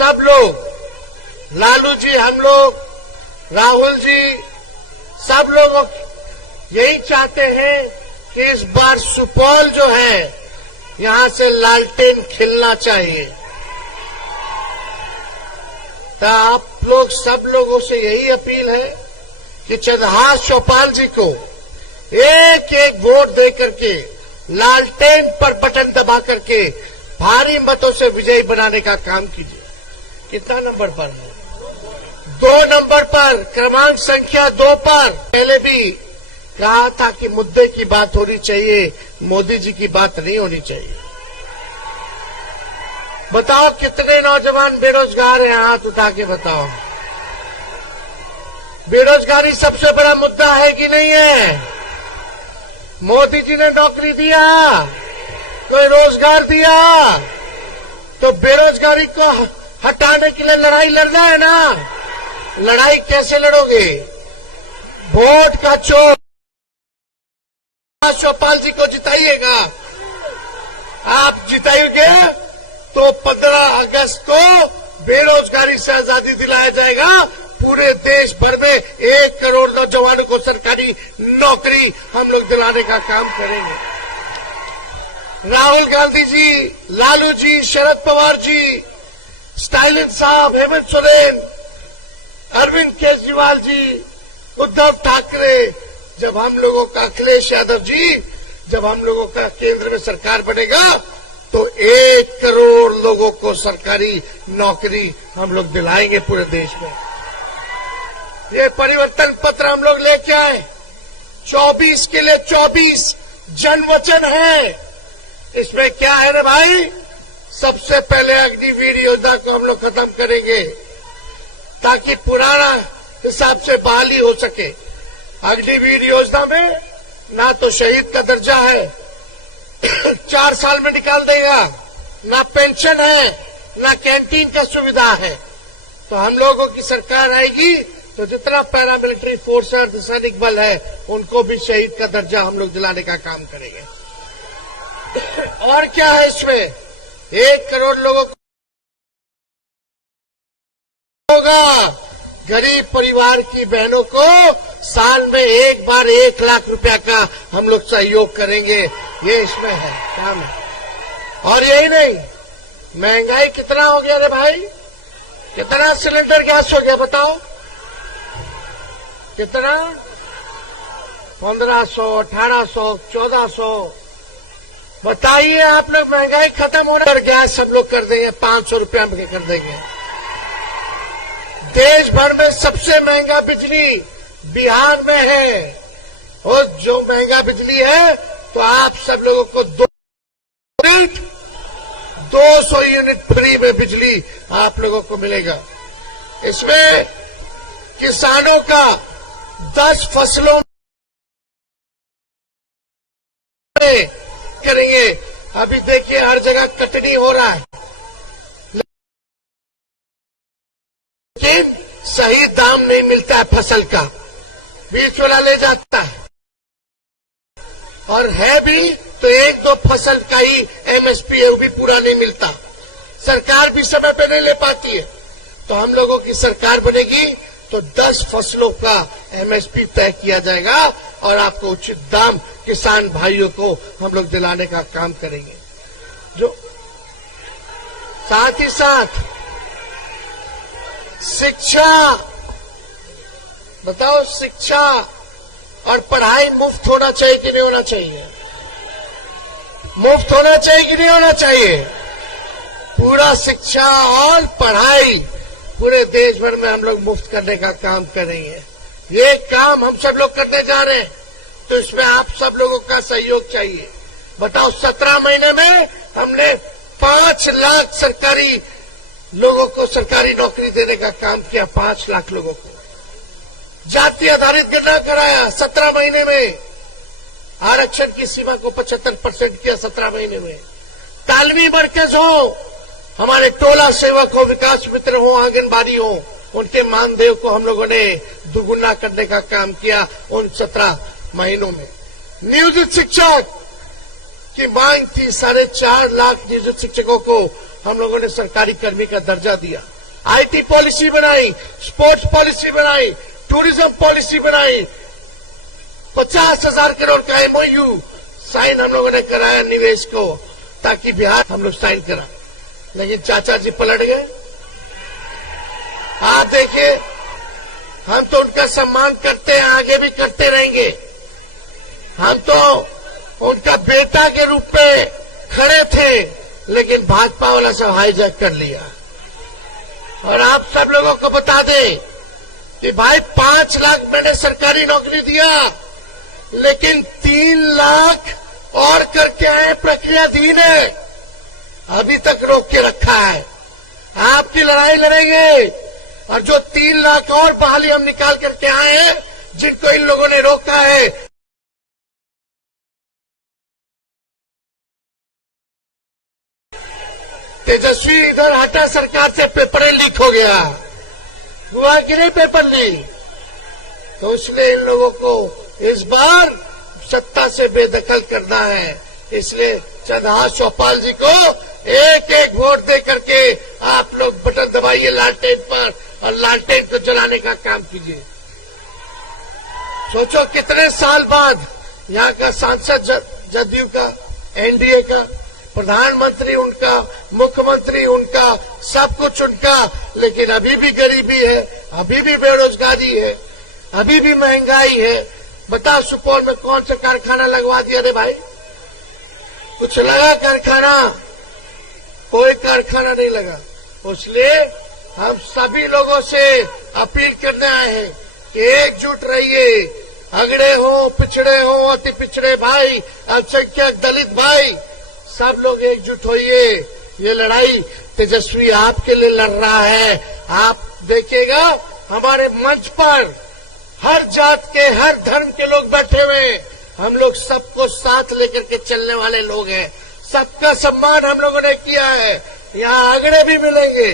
सब लोग, लालू जी, हम लोग, राहुल जी, सब लोग यही चाहते हैं कि इस बार सुपौल जो है यहां से लालटेन खिलना चाहिए। तो आप लोग सब लोगों से यही अपील है कि चंद्रहास चौपाल जी को एक एक वोट दे करके लालटेन पर बटन दबा करके भारी मतों से विजयी बनाने का काम कीजिए। कितना नंबर पर है? 2 नंबर पर, क्रमांक संख्या 2 पर। पहले भी कहा था कि मुद्दे की बात होनी चाहिए, मोदी जी की बात नहीं होनी चाहिए। बताओ कितने नौजवान बेरोजगार हैं? हाथ उठा के बताओ। बेरोजगारी सबसे बड़ा मुद्दा है कि नहीं है? मोदी जी ने नौकरी दिया, कोई रोजगार दिया, तो बेरोजगारी को हटाने के लिए लड़ाई लड़ना है ना। लड़ाई कैसे लड़ोगे? वोट का चोर चौपाल जी को जिताइएगा। आप जिताइएगे तो 15 अगस्त को बेरोजगारी से आजादी दिलाया जाएगा। पूरे देश भर में 1 करोड़ नौजवानों को सरकारी नौकरी हम लोग दिलाने का काम करेंगे। राहुल गांधी जी, लालू जी, शरद पवार जी, स्टालिन साहब, हेमंत सोरेन, अरविंद केजरीवाल जी, उद्धव ठाकरे, जब हम लोगों का, अखिलेश यादव जी, जब हम लोगों का केंद्र में सरकार बनेगा तो 1 करोड़ लोगों को सरकारी नौकरी हम लोग दिलाएंगे पूरे देश में। ये परिवर्तन पत्र हम लोग लेके आए। 24 के लिए 24 जन वचन है। इसमें क्या है रे भाई? सबसे पहले अग्निवीर योजना को हम लोग खत्म करेंगे ताकि पुराना हिसाब से बहाली हो सके। अग्निवीर योजना में ना तो शहीद का दर्जा है, 4 साल में निकाल देगा, ना पेंशन है, ना कैंटीन का सुविधा है। तो हम लोगों की सरकार आएगी तो जितना पैरामिलिट्री फोर्स है, अर्धसैनिक बल है, उनको भी शहीद का दर्जा हम लोग दिलाने का काम करेंगे। और क्या है इसमें? 1 करोड़ लोगों को होगा। गरीब परिवार की बहनों को साल में एक बार 1 लाख रुपया का हम लोग सहयोग करेंगे। ये इसमें है, काम है। और यही नहीं, महंगाई कितना हो गया रे भाई? कितना सिलेंडर गैस हो गया बताओ? कितना? 1500, 1800, 1400। बताइए आप लोग, महंगाई खत्म हो रहा है। गैस सब लोग कर देंगे 500 रुपया में कर देंगे। देश भर में सबसे महंगा बिजली बिहार में है। और जो महंगा बिजली है तो आप सब लोगों को 200 यूनिट फ्री में बिजली आप लोगों को मिलेगा। इसमें किसानों का 10 फसलों में करेंगे। अभी देखिए हर जगह कटनी हो रहा है, लेकिन सही दाम नहीं मिलता है फसल का, बीच वाला ले जाता है। और है भी तो 1-2 फसल का ही एमएसपी है, वो भी पूरा नहीं मिलता। सरकार भी समय पे नहीं ले पाती है। तो हम लोगों की सरकार बनेगी तो 10 फसलों का एमएसपी तय किया जाएगा और आपको उचित दाम किसान भाइयों को हम लोग दिलाने का काम करेंगे। जो साथ ही साथ शिक्षा, बताओ, शिक्षा और पढ़ाई मुफ्त होना चाहिए कि नहीं होना चाहिए? मुफ्त होना चाहिए कि नहीं होना चाहिए? पूरा शिक्षा और पढ़ाई पूरे देश भर में हम लोग मुफ्त करने का काम करेंगे। ये काम हम सब लोग करने जा रहे हैं, तो इसमें आप सब लोगों का सहयोग चाहिए। बताओ, 17 महीने में हमने 5 लाख सरकारी लोगों को सरकारी नौकरी देने का काम किया। 5 लाख लोगों को जाति आधारित गणना कराया 17 महीने में। आरक्षण की सीमा को 75% किया 17 महीने में। तालमी मरकज हो, हमारे टोला सेवक हो, विकास मित्र हो, आंगनबाड़ी हो, उनके मानदेय को हम लोगों ने दुगुना करने का काम किया उन 17 महीनों में। नियोजित शिक्षक की मांग थी, 4.5 लाख नियोजित शिक्षकों को हम लोगों ने सरकारी कर्मी का दर्जा दिया, आईटी पॉलिसी बनाई, स्पोर्ट्स पॉलिसी बनाई, टूरिज्म पॉलिसी बनाई, 50,000 करोड़ का एमओयू साइन हम लोगों ने कराया निवेश को, ताकि बिहार हम लोग साइन करा। लेकिन चाचा जी पलट गए। आप देखिए, हम तो उनका सम्मान करते हैं, आगे भी करते रहेंगे। हम तो उनका बेटा के रूप में खड़े थे, लेकिन भाजपा वाला सब हाईजैक कर लिया। और आप सब लोगों को बता दें कि भाई 5 लाख मैंने सरकारी नौकरी दिया, लेकिन 3 लाख और करके आए, प्रक्रियाधीन है, अभी तक रोक के रखा है। आपकी लड़ाई लड़ेंगे, और जो 3 लाख और बहाली हम निकाल करके आए हैं, जिनको इन लोगों ने रोका है, तेजस्वी इधर हटा, सरकार से पेपर लीक हो गया, हुआ कि नहीं पेपर लीक, तो इसलिए इन लोगों को इस बार सत्ता से बेदखल करना है। इसलिए चंद्रहास चौपाल जी को एक एक वोट दे करके आप लोग बटन दबाइए लालटेन पर, और लालटेन को जलाने का काम कीजिए। सोचो कितने साल बाद यहाँ का सांसद जदयू का, एनडीए का, प्रधानमंत्री उनका, मुख्यमंत्री उनका, सब कुछ उनका, लेकिन अभी भी गरीबी है, अभी भी बेरोजगारी है, अभी भी महंगाई है। बताओ सुपौल में कौन सा कारखाना लगवा दिया रे भाई? कुछ लगा कारखाना? कोई कारखाना नहीं लगा। इसलिए हम सभी लोगों से अपील करने आए हैं कि एकजुट रहिए, अगड़े हो, पिछड़े हो, अति पिछड़े भाई, अल्पसंख्यक दलित भाई, सब लोग एकजुट होइए। ये लड़ाई तेजस्वी आपके लिए लड़ रहा है। आप देखिएगा हमारे मंच पर हर जात के, हर धर्म के लोग बैठे हुए हैं। हम लोग सबको साथ लेकर के चलने वाले लोग हैं। सबका सम्मान हम लोगों ने किया है। यहाँ अगड़े भी मिलेंगे,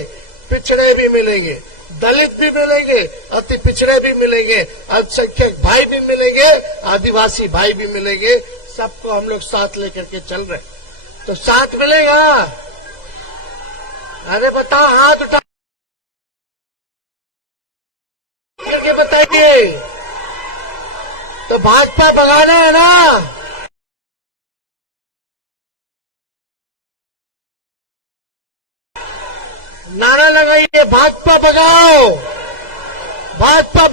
पिछड़े भी मिलेंगे, दलित भी मिलेंगे, अति पिछड़े भी मिलेंगे, अल्पसंख्यक भाई भी मिलेंगे, आदिवासी भाई भी मिलेंगे। सबको हम लोग साथ लेकर के चल रहे, तो साथ मिलेगा। अरे बताओ, हाथ उठा करके बताइए। तो भाजपा भगाना है ना? नारा लगाइए, भाजपा भगाओ, भाजपा।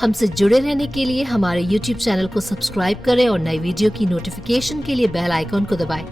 हमसे जुड़े रहने के लिए हमारे YouTube चैनल को सब्सक्राइब करें और नई वीडियो की नोटिफिकेशन के लिए बेल आइकॉन को दबाएं।